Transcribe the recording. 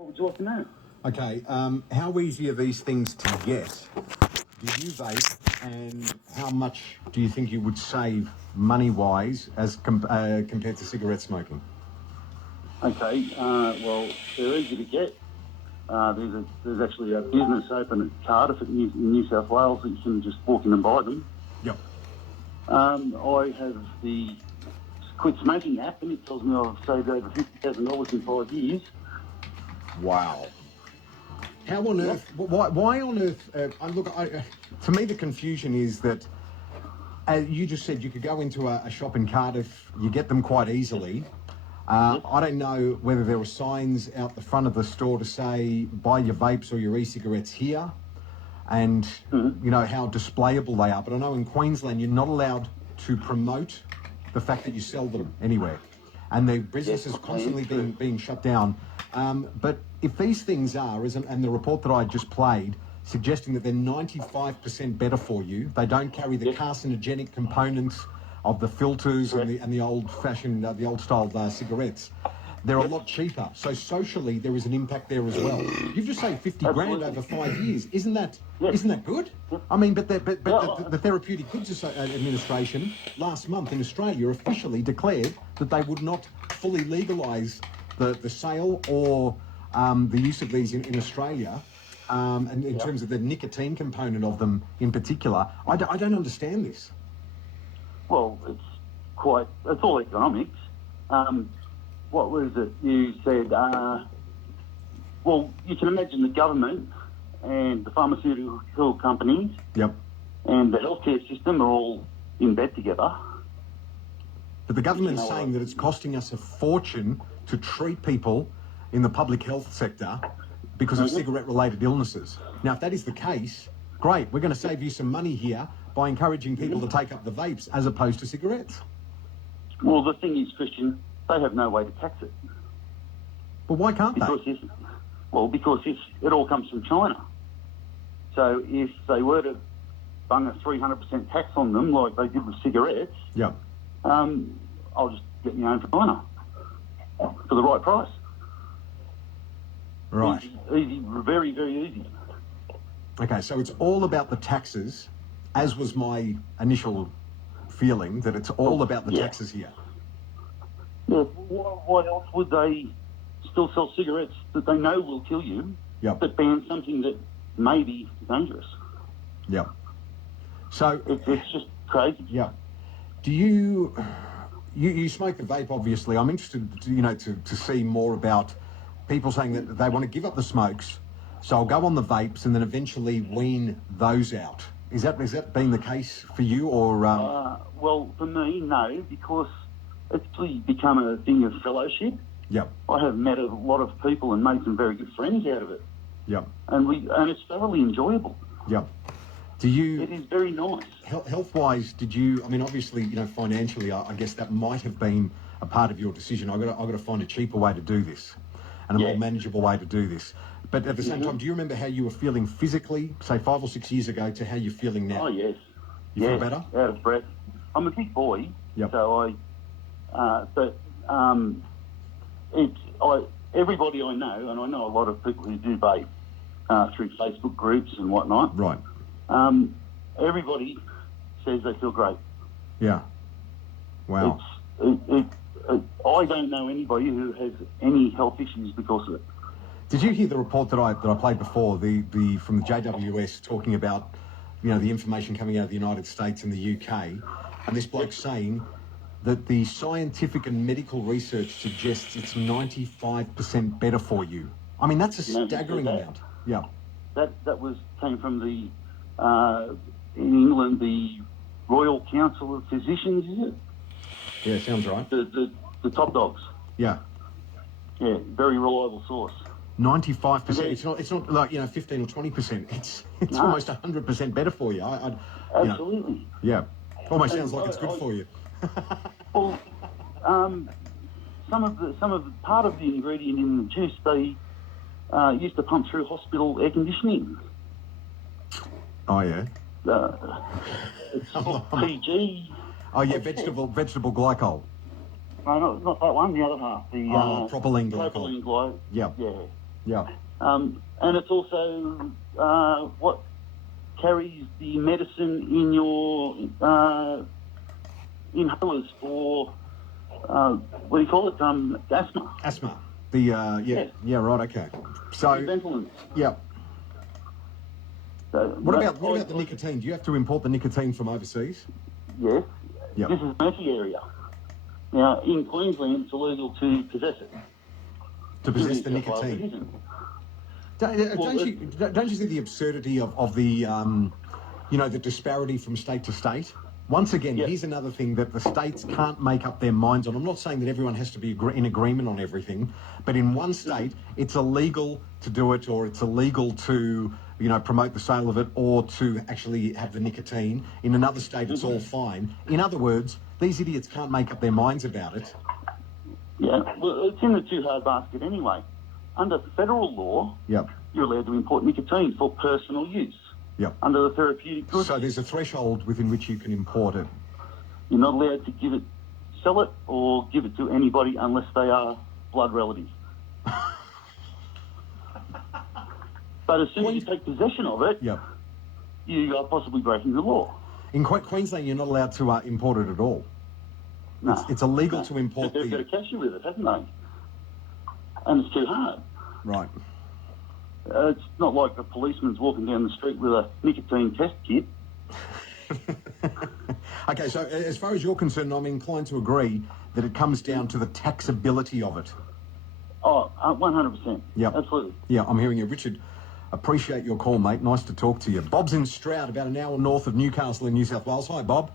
What would you like to know? Okay, how easy are these things to get? Do you vape, and how much do you think you would save money-wise as compared to cigarette smoking? Okay, well, they're easy to get. There's actually a business open at Cardiff in New South Wales that you can just walk in and buy them. Yep. I have the Quit Smoking app, and it tells me I've saved over $50,000 in 5 years. Wow. How on earth? Why on earth? To me, the confusion is that, as you just said, you could go into a shop in Cardiff, you get them quite easily. I don't know whether there were signs out the front of the store to say, buy your vapes or your e-cigarettes here, and you know how displayable they are. But I know in Queensland you're not allowed to promote the fact that you sell them anywhere, and the business is constantly being shut down. But if these things are, and the report that I just played, suggesting that they're 95% better for you, they don't carry the carcinogenic components of the filters and the old-fashioned, the old-style cigarettes. They're a lot cheaper. So socially, there is an impact there as well. You've just saved 50 grand over 5 years. Isn't that good? I mean, but the Therapeutic Goods Administration last month in Australia officially declared that they would not fully legalise the sale or the use of these in Australia. And in terms of the nicotine component of them in particular, I don't understand this. Well, it's all economics. What was it you said? Well, you can imagine the government and the pharmaceutical companies and the healthcare system are all in bed together. But the government's saying that it's costing us a fortune to treat people in the public health sector because of cigarette-related illnesses. Now, if that is the case, great. We're going to save you some money here by encouraging people to take up the vapes as opposed to cigarettes. Well, the thing is, Christian, they have no way to tax it. But why can't they? Because it all comes from China. So if they were to bung a 300% tax on them like they did with cigarettes, I'll just get my own from China for the right price. Right. Easy, very, very easy. Okay, so it's all about the taxes, as was my initial feeling, that it's all about the taxes here. Yeah, why else would they still sell cigarettes that they know will kill you, but ban something that may be dangerous? Yeah. So it's just crazy. Yeah. Do you smoke the vape? Obviously, I'm interested, to see more about people saying that they want to give up the smokes, so I'll go on the vapes and then eventually wean those out. Is that been the case for you, or? Well, for me, no, because it's really become a thing of fellowship. Yep. I have met a lot of people and made some very good friends out of it. Yep. And it's thoroughly enjoyable. Yep. It is very nice. Health-wise, obviously, financially, I guess that might have been a part of your decision. I've got to find a cheaper way to do this, and a more manageable way to do this. But at the same time, do you remember how you were feeling physically, say 5 or 6 years ago, to how you're feeling now? Oh, yes. You feel better? Out of breath. I'm a big boy, so everybody I know, and I know a lot of people who do vape through Facebook groups and whatnot. Right. Everybody says they feel great. Yeah. Wow. I don't know anybody who has any health issues because of it. Did you hear the report that I played before, from the JWS, talking about, the information coming out of the United States and the UK, and this bloke saying that the scientific and medical research suggests it's 95% better for you. I mean, that's a staggering amount. Yeah. That came from the in England, the Royal Council of Physicians, is it? Yeah, sounds right. The top dogs. Yeah. Yeah, very reliable source. 95%. It's not like 15 or 20%. It's almost 100% better for you. Absolutely. Yeah. Almost sounds like it's good for you. Well, some of the part of the ingredient in the juice they used to pump through hospital air conditioning. Oh yeah. It's PG. Oh yeah, vegetable glycol. No, not that one. The other half. The propylene glycol. Propylene glycol. Yeah. Yeah. Yeah. And it's also what carries the medicine in your inhalers for, what do you call it, asthma. Asthma. Yeah, right, okay. So, Ventolin. yeah. So What about the nicotine? Do you have to import the nicotine from overseas? Yes. Yep. This is a messy area. Now, in Queensland, it's illegal to possess it. To possess the It nicotine? isn't. Don't you see the absurdity of the, the disparity from state to state? Once again, Yep. Here's another thing that the states can't make up their minds on. I'm not saying that everyone has to be in agreement on everything, but in one state, it's illegal to do it, or it's illegal to, promote the sale of it, or to actually have the nicotine. In another state, it's all fine. In other words, these idiots can't make up their minds about it. Yeah, well, it's in the too hard basket anyway. Under federal law, Yep. you're allowed to import nicotine for personal use. Yep. Under the therapeutic goods, So there's a threshold within which you can import it. you're not allowed to sell it, or give it to anybody unless they are blood relatives. But as soon as you take possession of it, Yep. you are possibly breaking the law. In Queensland, you're not allowed to import it at all. No. It's illegal to import They've got to catch you with it, haven't they? And it's too hard. Right. It's not like a policeman's walking down the street with a nicotine test kit. Okay, so as far as you're concerned, I'm inclined to agree that it comes down to the taxability of it. Oh, 100%. Yep. Absolutely. Yeah, I'm hearing you. Richard, appreciate your call, mate. Nice to talk to you. Bob's in Stroud, about an hour north of Newcastle in New South Wales. Hi, Bob.